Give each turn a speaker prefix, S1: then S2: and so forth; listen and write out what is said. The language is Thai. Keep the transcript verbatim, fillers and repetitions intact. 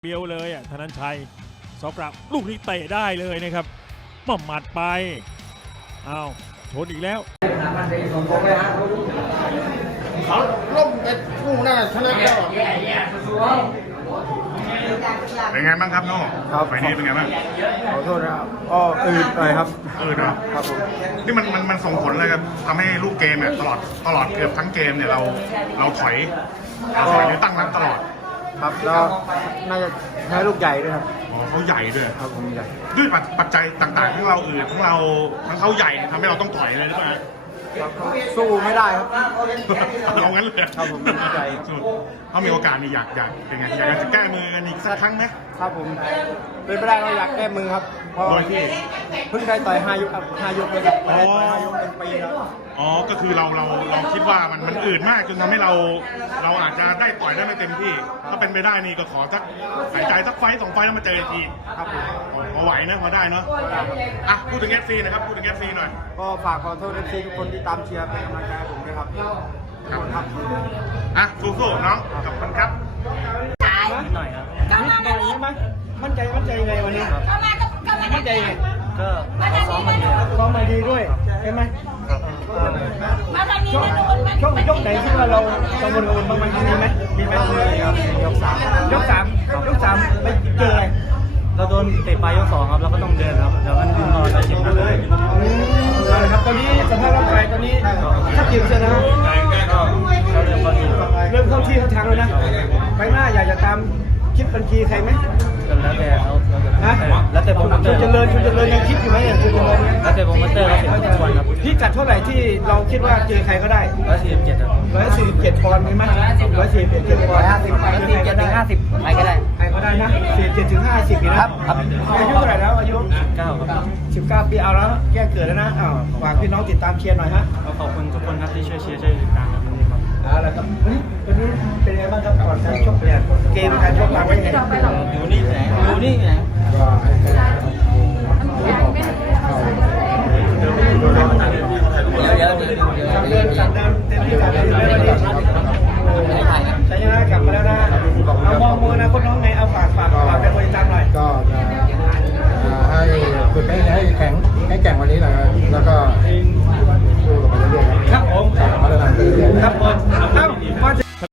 S1: เบียวเลยอ่ะธนันชัยสอบกลับลูกนี้เตะได้เลยนะครับมาหมัดไปอ้าวชนอีกแล้ว
S2: เขาล้มแต่คู่หน้าชนะแล้ว
S3: เป็นไงบ้างครับโน่ครับไฟนี้เป็นไงบ้าง
S2: ขอโทษนะครับก็อืดหน่อยครับ
S3: อืดเนาะ
S2: ครับผม
S3: นี่มันมันมันส่งผลเลยครับทำให้ลูกเกมเนี่ยตลอดตลอดเกือบทั้งเกมเนี่ยเราเราถอยเราถอยหรือตั้งรับตลอด
S2: ครับแล้วน่าจะใช้ลูกใหญ่ด้วยครับ
S3: อ๋อเขาใหญ่ด้วย
S2: ครับผมใหญ่
S3: ด้วยปัจจัยต่างๆที่เราอืดทั้งเราทั้งเขาใหญ่ทำให้เราต้องถอยเลยหรือเปล่า
S2: สู้ไม่ได้ครับ
S3: เอางั้นเลย
S2: ครับผมใหญ่
S3: เขามีโอกาสนี่อยากอยากเป็นไงอยากจะแก้มือกันอีกสักครั้งไหม
S2: ครับผมเป็นไปได้เราอยากแก้มือครับเพราะที่เพิ่งได้ต่อยห้ายกห้ายกเลยครับไม่ได้ต่อยห้ายกเป็นปีแล้ว
S3: อ๋อก็คือเราเราเราคิดว่ามันมันอืดมากจนทำให้เราเราอาจจะได้ต่อยได้ไม่เต็มที่ถ้าเป็นไปได้นี่ก็ขอสักหายใจสักไฟสองไฟแล้วมาเจออีกที
S2: ครับผม
S3: พอไหวนะพอได้เนาะอ่ะพูดถึง เอฟ ซี นะครับพูดถึง เอฟ ซี หน่อย
S2: ก็ฝากขอโทษ เอฟ ซี ทุกคนที่ตามเชียร์เป็นกำลังใจให้ผมด้วยครับทุกคนครับ
S3: อ่ะสู้ๆน้องขอบคุณครับ
S2: นิดหน่อยครับนิดหน่อยใช่ไหมมั่นใจมั่นใจยังไงวันนี้มั่นใจยังไงก็ซ้อมมาดีซ้อมมาดีด้วยใช่ไหมช่วงช่วงยกไหนที่ว่าเรากังวลกังวลบ้างไหมมีไหมมีไหมยกสามยกสามยกสามไปเจออะไร
S4: เราโดนเตะปลายยกสองครับเราก็ต้องเดินครับเดี๋ยวมันดึงเราไปเจ็บกันเลย
S2: ครับตอนนี้สภาพร่างกายตอนนี้ชัดเจนใช่ไหม
S4: เราเริ่มเข้าที่
S2: เริ่มเข้าที่เข้าทางแล้วนะไปหน้าอยากจะตามคิดบัญชีใครไหม
S4: แล้วแต่เขา
S2: ฮะ
S4: แล้วแต่โปรโมเตอร์
S2: คุณเจริญคุณเจริญยังคิดอยู่ไหมอย่างคุณเจริญ
S4: แล้วแต่โปรโมเตอร์เราเป็นทุกวันครับ
S2: พี่กัดเท่าไหร่ที่เราคิดว่าเจอใครก็ได้
S4: ร้อยสี่สิบเจ็ดครับ
S2: ร้อยสี่สิบเจ็ดปอนด์มีไหมร้อยสี่สิบเจ็ดปอนด์ห้าสิบใครก็ได้
S4: ห้าสิบใครก็ได้
S2: ใครก็ได้นะสี่สิบเจ็ดถึงห้าสิบนะครับอายุเท่าไหร่แล้วอายุ
S4: สิบเก้าครับ
S2: สิบเก้าปีเอาแล้วแก้เกิดแล้วนะอ้าวฝากพี่น้องติดตามเชียร์หน่อยฮะ
S4: ขอบคุณทุกคนครับที่ช่วยเชียร์ช่วยติดตามครับวันนี้ครับ
S2: เอาละครับวันนี้เป็นไงบ้างครับก่อนการชกเนี่ยเกมการชกตามไว้ไง
S4: อยู่นี่ไหนอยู่นี่ไหน